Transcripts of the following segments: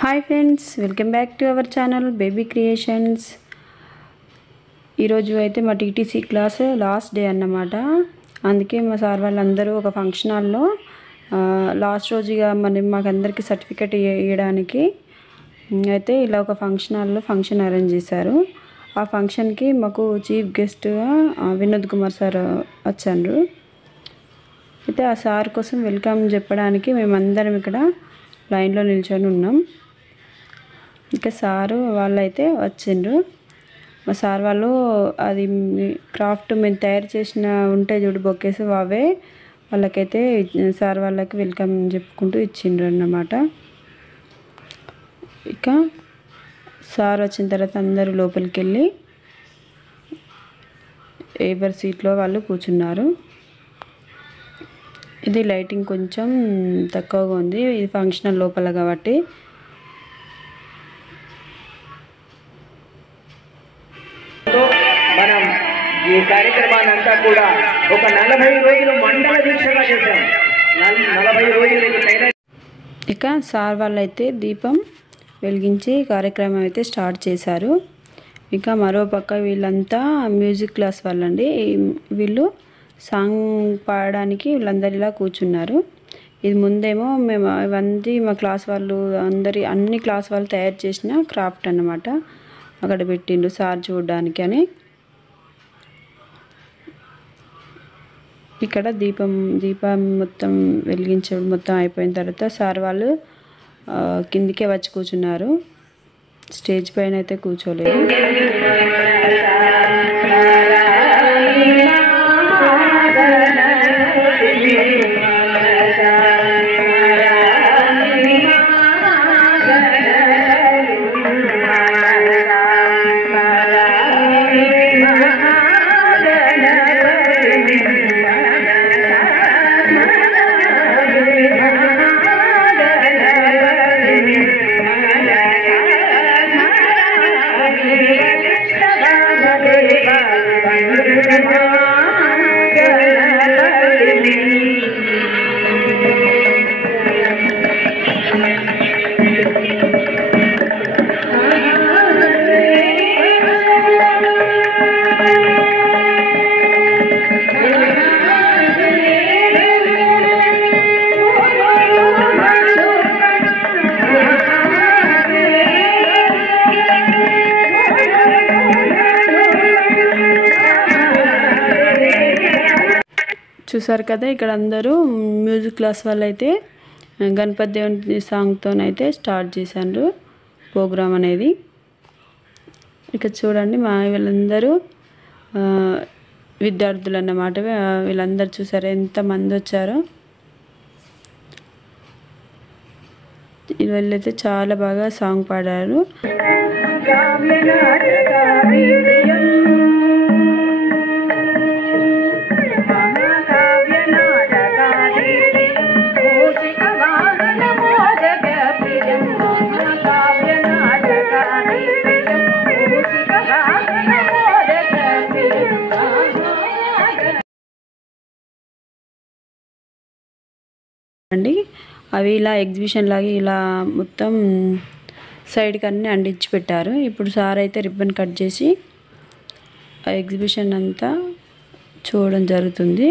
Hi friends, welcome back to our channel baby creations. ఈరోజు అయితే మా టీటీసీ క్లాస్ లాస్ట్ డే అన్నమాట. అందుకే మా సార్ వాళ్ళందరూ ఒక ఫంక్షన్ హాల్లో లాస్ట్ రోజుగా మాకందరికీ సర్టిఫికెట్ ఇవ్వడానికి అయితే ఇలా ఒక ఫంక్షన్ హాల్లో ఫంక్షన్ అరేంజ్ చేశారు. ఆ ఫంక్షన్కి మాకు చీఫ్ గెస్ట్గా వినోద్ కుమార్ సార్ వచ్చారు. అయితే ఆ సార్ కోసం వెల్కమ్ చెప్పడానికి మేమందరం ఇక్కడ లైన్లో నిల్చొని ఉన్నాం. ఇక సారు వాళ్ళైతే వచ్చిండ్రు. మా సార్ వాళ్ళు అది క్రాఫ్ట్ మేము తయారు చేసిన ఉంటే చూడు బొకేస్ అవే వాళ్ళకైతే సార్ వాళ్ళకి వెల్కమ్ చెప్పుకుంటూ ఇచ్చిండ్రు అన్నమాట. ఇక సార్ వచ్చిన తర్వాత అందరూ లోపలికి వెళ్ళి ఎవరి సీట్లో వాళ్ళు కూర్చున్నారు. ఇది లైటింగ్ కొంచెం తక్కువగా ఉంది, ఇది ఫంక్షన్ లోపల కాబట్టి. మనం ఈ కార్యక్రమాన్నంతా కూడా ఒక 40 రోజులు మండల దీక్షగా చేశాం. 40 రోజులు. ఇక సార్ వాళ్ళైతే దీపం వెలిగించి కార్యక్రమం అయితే స్టార్ట్ చేశారు. ఇక మరోపక్క వీళ్ళంతా మ్యూజిక్ క్లాస్ వాళ్ళండి. వీళ్ళు సాంగ్ పాడడానికి వీళ్ళందరూ ఇలా కూర్చున్నారు. ఇది ముందేమో మేము ఇవన్నీ మా క్లాస్ వాళ్ళు అన్ని క్లాస్ వాళ్ళు తయారు చేసిన క్రాఫ్ట్ అన్నమాట. అక్కడ పెట్టిండు సార్ చూడడానికి అని. ఇక్కడ దీపం మొత్తం వెలిగించడం మొత్తం అయిపోయిన తర్వాత సార్ వాళ్ళు కిందికే వచ్చి కూర్చున్నారు. స్టేజ్ పైన అయితే కూర్చోలేదు. చూసారు కదా, ఇక్కడ అందరూ మ్యూజిక్ క్లాస్ వాళ్ళు అయితే గణపతి దేవుని సాంగ్తోనైతే స్టార్ట్ చేశారు ప్రోగ్రామ్ అనేది. ఇక చూడండి మా వీళ్ళందరూ విద్యార్థులు అన్నమాట. వీళ్ళందరూ చూసారు ఎంతమంది వచ్చారో. వీళ్ళైతే చాలా బాగా సాంగ్ పాడారు. అండి అవి ఇలా ఎగ్జిబిషన్ లాగా ఇలా మొత్తం సైడ్కి అన్నీ అంటించి పెట్టారు. ఇప్పుడు సార్ అయితే రిబ్బన్ కట్ చేసి ఆ ఎగ్జిబిషన్ అంతా చూడడం జరుగుతుంది.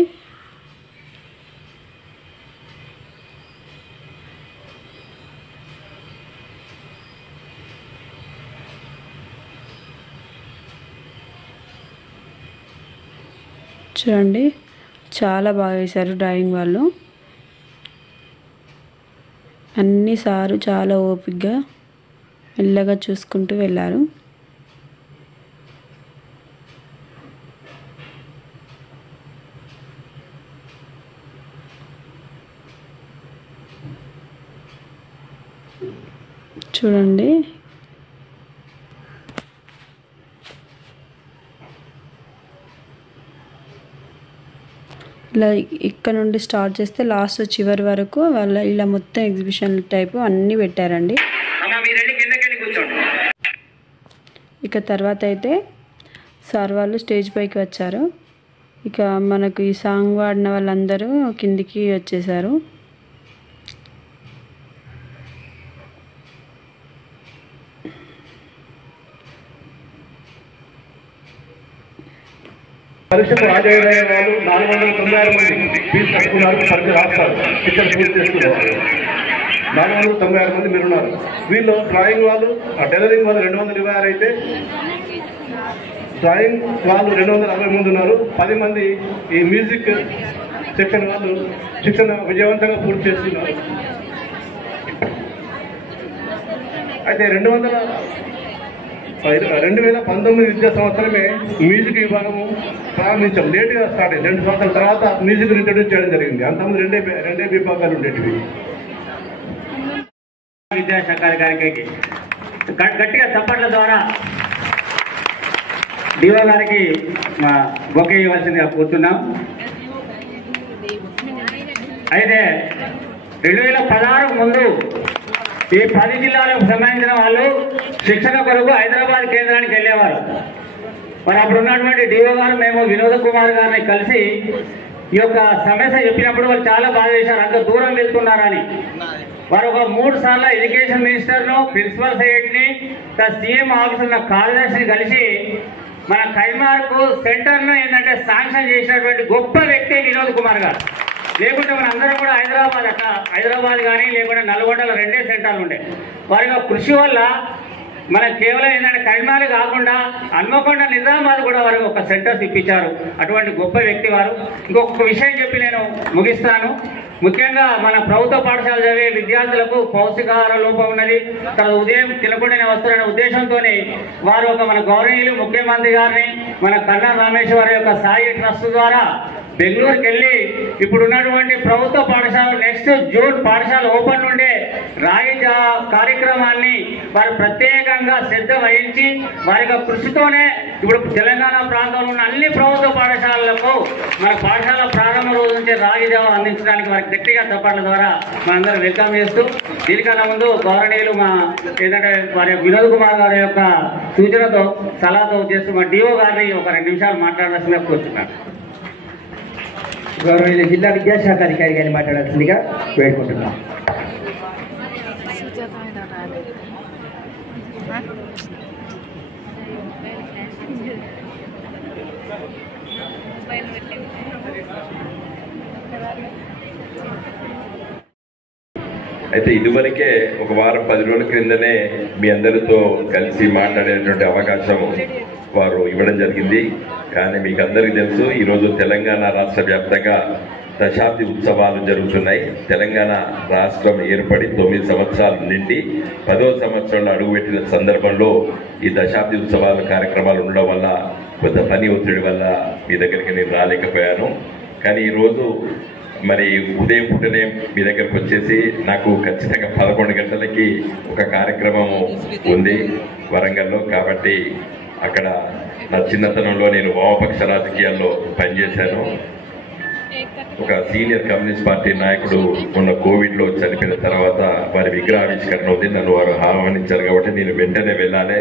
చూడండి చాలా బాగా వేశారు డ్రాయింగ్ వాళ్ళు. అన్నీ సారు చాలా ఓపికగా మెల్లగా చూసుకుంటూ వెళ్ళారు. చూడండి ఇలా ఇక్కడ నుండి స్టార్ట్ చేస్తే లాస్ట్ చివరి వరకు వాళ్ళ ఇలా మొత్తం ఎగ్జిబిషన్ టైపు అన్నీ పెట్టారండి. ఇక తర్వాత అయితే సార్ వాళ్ళు స్టేజ్ పైకి వచ్చారు. ఇక మనకు ఈ సాంగ్ పాడిన వాళ్ళందరూ కిందికి వచ్చేసారు. పరీక్షకు హాజరయ్యే వాళ్ళు 496 మంది ఫీజు కట్టుకున్నారు. పరీక్ష రాస్తారు, ఇక్కడ పూర్తి చేసుకునేవాళ్ళు 496 మంది మీరున్నారు. వీళ్ళు డ్రాయింగ్ వాళ్ళు, టైలరింగ్ వాళ్ళు 226 అయితే డ్రాయింగ్ వాళ్ళు 260 మంది ఉన్నారు. 10 మంది ఈ మ్యూజిక్ సెక్షన్ వాళ్ళు శిక్షణ విజయవంతంగా పూర్తి చేస్తున్నారు. అయితే 2019 విద్యా సంవత్సరమే మ్యూజిక్ విభాగము ప్రారంభించాం. లేట్గా స్టార్ట్ అయింది. 2 సంవత్సరాల తర్వాత మ్యూజిక్ ఇంట్రడ్యూస్ చేయడం జరిగింది. అంతకుముందు రెండే విభాగాలు ఉండేటివి. విద్యాశాఖ అధికారికి గట్టిగా చప్పట్ల ద్వారా డిఓ గారికి బొకే ఇవ్వాల్సిందిగా కూర్చున్నాం. అయితే 2016 ముందు ఈ 10 జిల్లాలకు సంబంధించిన వాళ్ళు శిక్షణ కొరకు హైదరాబాద్ కేంద్రానికి వెళ్ళేవారు. మరి అప్పుడు ఉన్నటువంటి డిఓ గారు మేము వినోద్ కుమార్ గారిని కలిసి ఈ యొక్క సమస్య చెప్పినప్పుడు వాళ్ళు చాలా బాధ చేశారు. అంత దూరం వెళ్తున్నారని. వారు ఒక 3 సార్లు ఎడ్యుకేషన్ మినిస్టర్ను, ప్రిన్సిపల్ సెక్రటరీని, సీఎం ఆఫీస్ ఉన్న కార్యదర్శిని కలిసి మన కైమార్కు సెంటర్ను ఏంటంటే శాంక్షన్ చేసినటువంటి గొప్ప వ్యక్తి వినోద్ కుమార్ గారు. లేకుంటే మన అందరం కూడా హైదరాబాద్ కానీ లేకుంటే నల్గొండలో 2 సెంటర్లు ఉండే. వారి కృషి వల్ల మనకు కేవలం ఏంటంటే కైమాలు కాకుండా హన్మకొండ, నిజామాబాద్ కూడా వారికి ఒక సెంటర్స్ ఇప్పించారు. అటువంటి గొప్ప వ్యక్తి వారు. ఇంకొక విషయం చెప్పి నేను ముగిస్తాను. ముఖ్యంగా మన ప్రభుత్వ పాఠశాల చదివే విద్యార్థులకు పౌష్టికాహార లోపం ఉన్నది. తర్వాత ఉదయం తినకుండానే వస్తున్న ఉద్దేశంతో వారు మన గౌరవనీయులు ముఖ్యమంత్రి గారిని, మన కన్నా రామేశ్వర యొక్క సాయి ట్రస్ట్ ద్వారా బెంగళూరుకి వెళ్ళి ఇప్పుడు ఉన్నటువంటి ప్రభుత్వ పాఠశాల నెక్స్ట్ జూన్ పాఠశాల ఓపెన్ నుండే రాగి కార్యక్రమాన్ని వారు ప్రత్యేకంగా శ్రద్ధ వహించి వారి కృషితోనే ఇప్పుడు తెలంగాణ ప్రాంతంలో ఉన్న అన్ని ప్రభుత్వ పాఠశాలలకు మన పాఠశాల ప్రారంభ రోజు నుంచి రాగి జావ అందించడానికి వారికి గట్టిగా చప్పట్ల ద్వారా మనందరం వెల్కమ్ చేస్తూ, దీనికన్నా ముందు గౌరవనీయులు ఏంటంటే వారి వినోద్ కుమార్ గారి యొక్క సూచనతో సలహాతో చేస్తూ మా డిఓ గారిని ఒక 2 నిమిషాలు మాట్లాడాల్సిందిగా కోరుతున్నాను. గౌరవనీయులు జిల్లా విద్యాశాఖ అధికారి గారిని మాట్లాడాల్సిందిగా వేడుకుంటున్నాం. అయితే ఇదివరకే ఒక వారం 10 రోజుల క్రిందనే మీ అందరితో కలిసి మాట్లాడేటువంటి అవకాశం వారు ఇవ్వడం జరిగింది. కానీ మీకు అందరికీ తెలుసు, ఈరోజు తెలంగాణ రాష్ట్ర వ్యాప్తంగా దశాబ్ది ఉత్సవాలు జరుగుతున్నాయి. తెలంగాణ రాష్ట్రం ఏర్పడి 9 సంవత్సరాలు నిండి 10వ సంవత్సరంలో అడుగుపెట్టిన సందర్భంలో ఈ దశాబ్ది ఉత్సవాల కార్యక్రమాలు ఉండడం వల్ల కొంత పని ఒత్తిడి వల్ల మీ దగ్గరికి నేను రాలేకపోయాను. కానీ ఈరోజు మరి ఉదయం పుట్టనే మీ దగ్గరకు వచ్చేసి నాకు ఖచ్చితంగా 11 గంటలకి ఒక కార్యక్రమం ఉంది వరంగల్లో. కాబట్టి అక్కడ నా చిన్నతనంలో నేను వామపక్ష రాజకీయాల్లో పనిచేశాను. ఒక సీనియర్ కమ్యూనిస్ట్ పార్టీ నాయకుడు మొన్న కోవిడ్లో చనిపోయిన తర్వాత వారి విగ్రహావిష్కరణ ఉంది. నన్ను వారు ఆహ్వానించారు కాబట్టి నేను వెంటనే వెళ్ళాలి.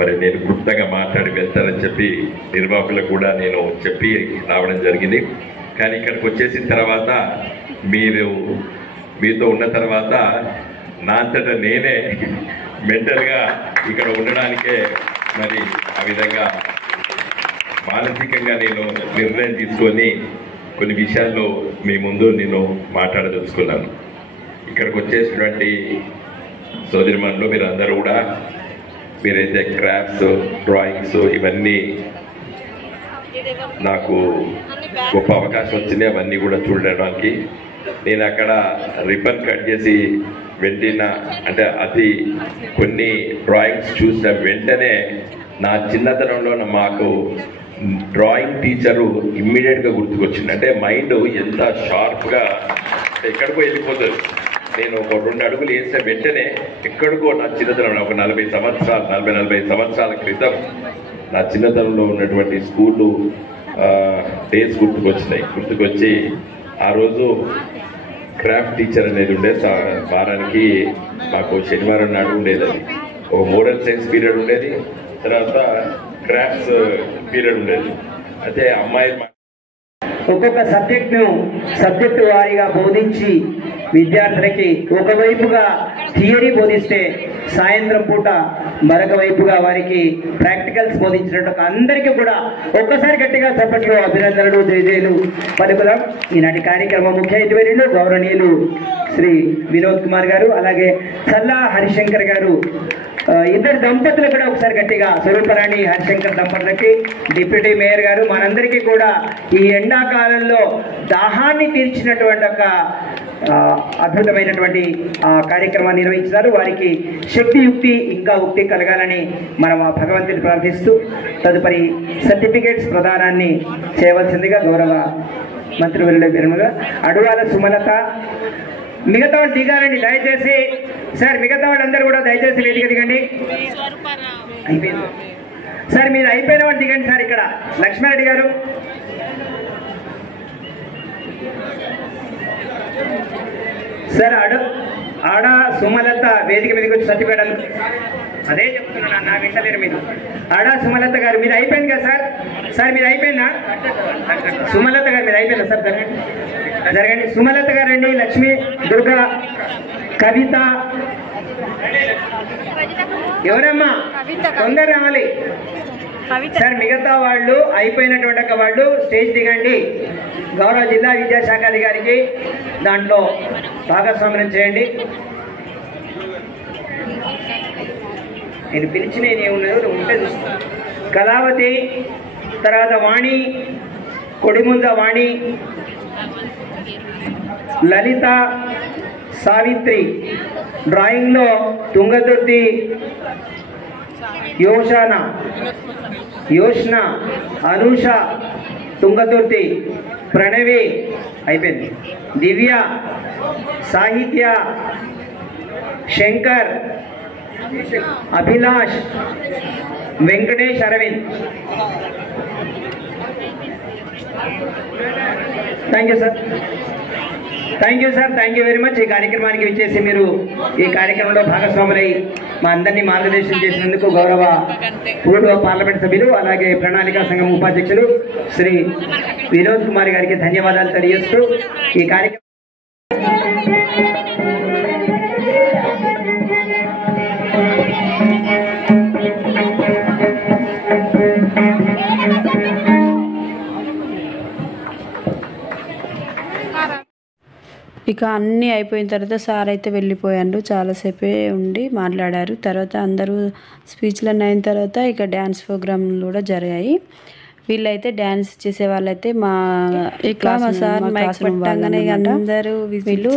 మరి నేను గుప్తంగా మాట్లాడి వెళ్తానని చెప్పి నిర్వాహకులకు కూడా నేను చెప్పి రావడం జరిగింది. కానీ ఇక్కడికి వచ్చేసిన తర్వాత మీతో ఉన్న తర్వాత నా అంతటా నేనే మెంటల్గా ఇక్కడ ఉండడానికే మరి ఆ విధంగా మానసికంగా నేను నిర్ణయం తీసుకొని కొన్ని విషయాల్లో మీ ముందు నేను మాట్లాడదలుచుకున్నాను. ఇక్కడికి వచ్చేసినటువంటి సోదరిమణులు మీరు అందరూ కూడా మీరైతే క్రాఫ్ట్స్, డ్రాయింగ్స్ ఇవన్నీ నాకు గొప్ప అవకాశం వచ్చింది. అవన్నీ కూడా చూడడానికి నేను అక్కడ రిబ్బన్ కట్ చేసి అంటే కొన్ని డ్రాయింగ్స్ చూసిన వెంటనే నా చిన్నతనంలో మాకు డ్రాయింగ్ టీచరు ఇమ్మీడియట్గా గుర్తుకొచ్చింది. అంటే మైండ్ ఎంత షార్ప్గా ఎక్కడికో వెళ్ళిపోతుంది. నేను ఒక 2 అడుగులు వేసిన వెంటనే ఎక్కడికో నా చిన్నతనంలో ఒక 40 సంవత్సరాల క్రితం నా చిన్నతనంలో ఉన్నటువంటి స్కూళ్ళు డేస్ గుర్తుకొచ్చి ఆ రోజు క్రాఫ్ట్ టీచర్ అనేది ఉండే. వారానికి మాకు శనివారం నాడు ఉండేది. అది ఒక మోడల్ సైన్స్ పీరియడ్ ఉండేది, తర్వాత క్రాఫ్ట్స్ పీరియడ్ ఉండేది. అయితే అమ్మాయి ఒక్కొక్క సబ్జెక్టు వారీగా బోధించి విద్యార్థులకి ఒకవైపుగా థియరీ బోధిస్తే సాయంత్రం పూట మరొక వైపుగా వారికి ప్రాక్టికల్స్ బోధించినట్టు అందరికీ కూడా ఒక్కసారి గట్టిగా చప్పట్లు అభినందనలు జయజయలు పలుకుదాం. ఈనాటి కార్యక్రమం ముఖ్య అతిథులు గౌరవనీయులు శ్రీ వినోద్ కుమార్ గారు, అలాగే చల్లా హరిశంకర్ గారు, ఇద్దరు దంపతులు కూడా ఒకసారి గట్టిగా స్వరూపరాణి హరిశంకర్ దంపతులకి, డిప్యూటీ మేయర్ గారు, మనందరికీ కూడా ఈ ఎండాకాలంలో దాహాన్ని తీర్చినటువంటి ఒక అద్భుతమైనటువంటి కార్యక్రమాన్ని నిర్వహించారు. వారికి శక్తియుక్తి ఇంకా ఉక్తి కలగాలని మనం ఆ భగవంతుని ప్రార్థిస్తూ తదుపరి సర్టిఫికేట్స్ ప్రదానాన్ని చేయవలసిందిగా గౌరవ మంత్రివర్యుల విరముగా అడువాల సుమలత, మిగతా వాళ్ళు దిగాలండి దయచేసి. సార్ మిగతా వాళ్ళందరూ కూడా దయచేసి వేదిక దిగండి. అయిపోయింది సార్, మీరు అయిపోయిన వాళ్ళు దిగండి సార్. ఇక్కడ లక్ష్మారెడ్డి గారు, సార్ ఆడ సుమలత వేదిక మీదకి వచ్చి సర్టిఫికేట్ అదే చెప్తున్నాను, నా వింటలేరు మీరు. ఆడ సుమలత గారు మీరు అయిపోయింది కదా సార్? సార్ మీరు అయిపోయిందా? సుమలత గారు మీరు అయిపోయిందా సార్? జరగండి. సుమలత గారండి, లక్ష్మి, దుర్గా, కవిత, ఎవరమ్మా తొందర రావాలి సార్. మిగతా వాళ్ళు అయిపోయినటువంటి వాళ్ళు స్టేజ్ దిగండి. గౌరవ జిల్లా విద్యాశాఖ అధికారికి దాంట్లో భాగస్వామ్యం చేయండి. నేను పిలిచిన ఏమున్నాయో ఉంటే చూస్తాను. కళావతి, తర్వాత వాణి, కొడిముంద వాణి, లలిత, సావిత్రి, డ్రాయింగ్లో తుంగతుర్తి యోష్న, అనూష, తుంగతుర్తి, ప్రణవి అయిపోయింది, Divya, Sahitya, Shankar, Abhilash, Venkatesh, Aravind. Thank you sir. Thank you sir, thank you very much. ఈ కార్యక్రమానికి విచ్చేసి మీరు ఈ కార్యక్రమంలో భాగస్వాములై మా అందరినీ మార్గదర్శనం చేసినందుకు గౌరవ పూర్వ పార్లమెంట్ సభ్యులు అలాగే ప్రణాళికా సంఘం ఉపాధ్యక్షులు శ్రీ వినోద్ కుమార్ గారికి ధన్యవాదాలు తెలియజేస్తూ ఈ కార్యక్రమం ఇక అన్నీ అయిపోయిన తర్వాత సార్ అయితే వెళ్ళిపోయారు. చాలాసేపే ఉండి మాట్లాడారు. తర్వాత అందరూ స్పీచ్లన్నీ అయిన తర్వాత ఇక డ్యాన్స్ ప్రోగ్రాంలు కూడా జరిగాయి. వీళ్ళైతే డ్యాన్స్ చేసే వాళ్ళైతే మా సార్ మైక్ పట్టంగానే అందరూ వీళ్ళు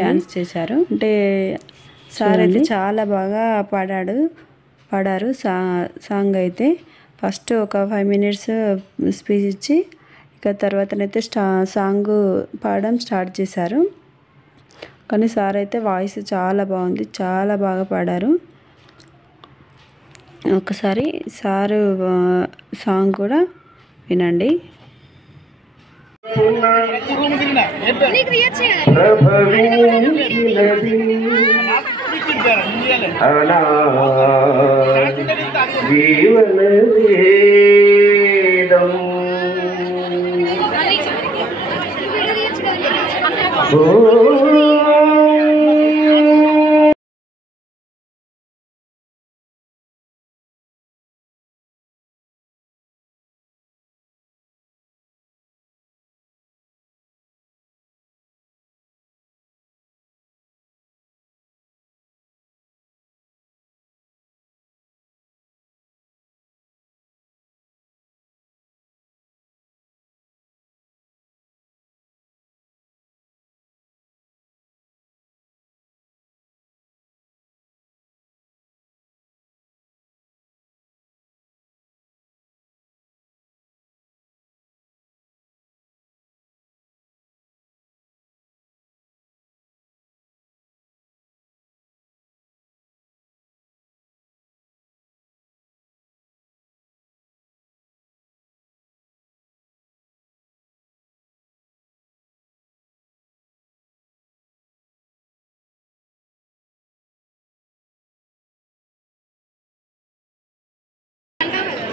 డ్యాన్స్ చేశారు. అంటే సార్ అయితే చాలా బాగా పాడారు సాంగ్ అయితే. ఫస్ట్ ఒక 5 minutes స్పీచ్ ఇచ్చి ఇక తర్వాతనైతే సాంగ్ పాడడం స్టార్ట్ చేశారు. కానీ సార్ అయితే వాయిస్ చాలా బాగుంది, చాలా బాగా పాడారు. ఒకసారి సారు సాంగ్ కూడా వినండి.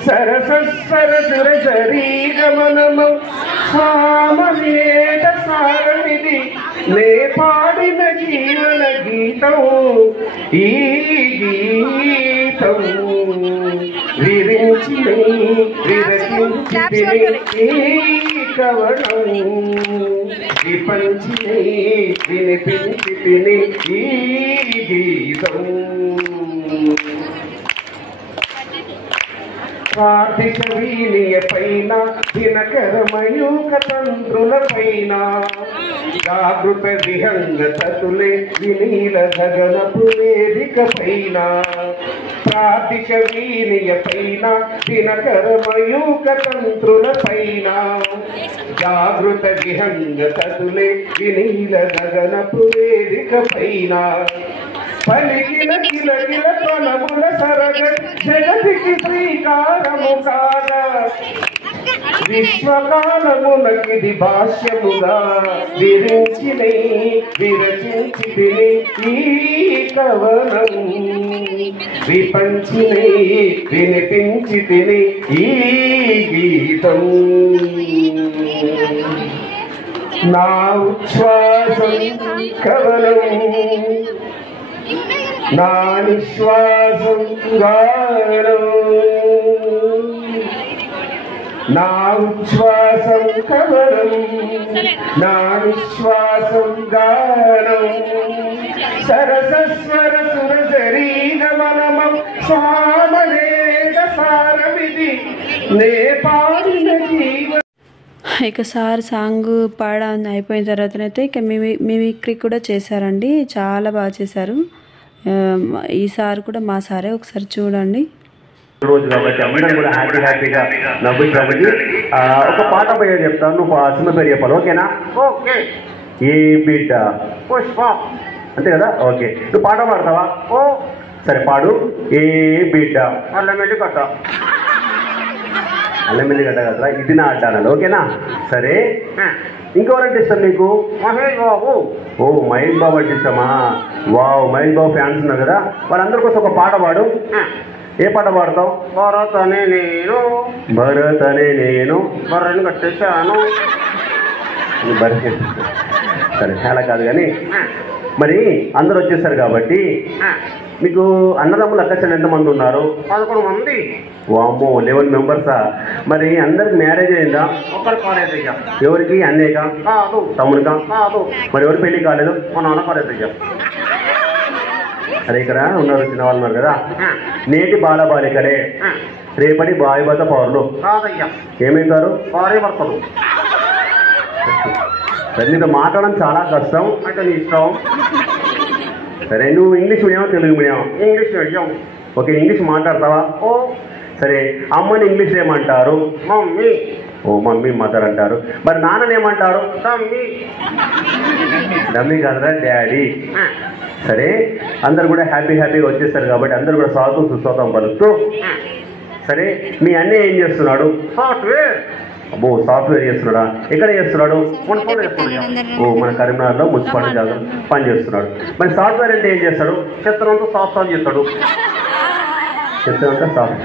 సరస సరసర శరీ గమనమం సామవేద సారమిది నే పాడిన జీవన గీతం ఈ గీతం విరించి విరచించి ఈ కవనం విపంచి వినిపించి తిని ఈ గీతం ఆర్థిక వీనియ పైన దినకరమయూక తంత్రుల పైన జాగృత విహంగతతులే వినీల గగనపు వేదిక పైన ఆర్థిక వీనియ పైన దినకరమయూక తంత్రుల పైన జాగృత విహంగతతులే వినీల గగనపు వేదిక పైన పలికిన కిలకిల కొనముల సరగతి జగతికి శ్రీకారము కాల విశ్వకాలమునకిది భాష్యముగా విరించి విరచించి ఈ కవనం విపంచి వినిపించి తిని ఈ గీతం నా ఉచ్ఛ్వాసం కవనం నా నిశ్వాసం గానం నా ఉచ్ఛ్వాసం కవనం నా నిశ్వాసం గానం సరసస్వర సురసరీగమనమం సామవేద సారమిది నే పాడిన జీవ. ఇక సార్ సాంగ్ అయిపోయిన తర్వాతనైతే ఇక మిమిక్రీ కూడా చేశారండి. చాలా బాగా చేశారు. ఈ సార్ కూడా మా సారే, ఒకసారి చూడండి. రోజు కాబట్టి అందరం కూడా హ్యాపీగా నవ్వుతామని ఒక పాట పేరు చెప్తాను. నువ్వు ఆ సినిమా పేరు చెప్పాలి, ఓకేనా? ఓకే. ఏ బిడ్డ పుష్ప అంతే కదా? ఓకే. నువ్వు పాట పాడతావా? ఓ సరే పాడు. ఏ బిడ్డ అల్లమెల్లి కట్ట. అల్లమెల్లి గడ్డ కదా, ఇది నా అడ్డానాలి, ఓకేనా? సరే. ఇంకెవరంటే ఇష్టం నీకు? మహేష్ బాబు. ఓ మహేష్ బాబు అంటే ఇష్టమా? వావ్, మహేష్ బాబు ఫ్యాన్స్ ఉన్నారు కదా, వాళ్ళందరి కోసం ఒక పాట పాడు. ఏ పాట పాడతావు? భరత్ అనే నేను బర్రెను కట్టేశాను. బర్రె సరే చాలా కాదు కానీ, మరి అందరు వచ్చేసారు కాబట్టి మీకు అన్నదమ్ములు అక్కచెల్లెలు ఎంతమంది ఉన్నారు? 11 మంది. వామ్మో, 11 మెంబర్సా? మరి అందరికి మ్యారేజ్ అయిందా? ఒకరికి కాలేదు. ఎవరికి? అన్నయ్యకా? కాదు. తమ్ముడికా? కాదు. మరి ఎవరు పెళ్లి కాలేదు? మా నాన్న కాలేదు. అదే ఇక్కడ ఉన్నారు, చిన్న వాళ్ళు ఉన్నారు కదా. నేటి బాలబాలికలే రేపటి బావిబత పౌరులు కాదయ్యా. ఏమవుతారు? భార్య భర్తలు. నీతో మాట్లాడడం చాలా కష్టం అంటే నీ ఇష్టం. సరే, నువ్వు English medium Telugu medium? English medium. Okay, English మాట్లాడతావా? ఓ సరే. అమ్మని ఇంగ్లీష్ ఏమంటారు? మమ్మీ. ఓ మమ్మీ మదర్ అంటారు. మరి నాన్నని ఏమంటారు? తమ్మి. తమ్మి కాదురా, డాడీ. సరే, అందరు కూడా హ్యాపీగా వచ్చేస్తారు కాబట్టి అందరు కూడా స్వాగతం సుస్వాగతం పలుకుతూ. సరే, మీ అన్నయ్య ఏం చేస్తున్నాడు? సాఫ్ట్వేర్. అబ్బో, సాఫ్ట్వేర్ చేస్తున్నాడా? ఎక్కడ చేస్తున్నాడు? ఓ మన కరీంనగర్లో మున్సిపాలిటీ పని చేస్తున్నాడు. మరి సాఫ్ట్వేర్ అంటే ఏం చేస్తాడు? చెత్తనంతా సాఫ్ట్వేర్ చేస్తాడు. చెత్తనంతా సాఫ్ట్.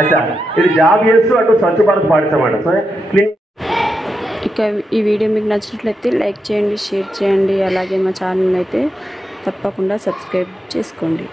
అచ్చా, ఇది జాబ్ చేస్తూ అటు స్వచ్ఛ భారత్ పాటిస్తామాట. సరే, క్లీన్. ఇక ఈ వీడియో మీకు నచ్చినట్లయితే లైక్ చేయండి, షేర్ చేయండి, అలాగే మా ఛానల్ అయితే తప్పకుండా సబ్స్క్రైబ్ చేసుకోండి.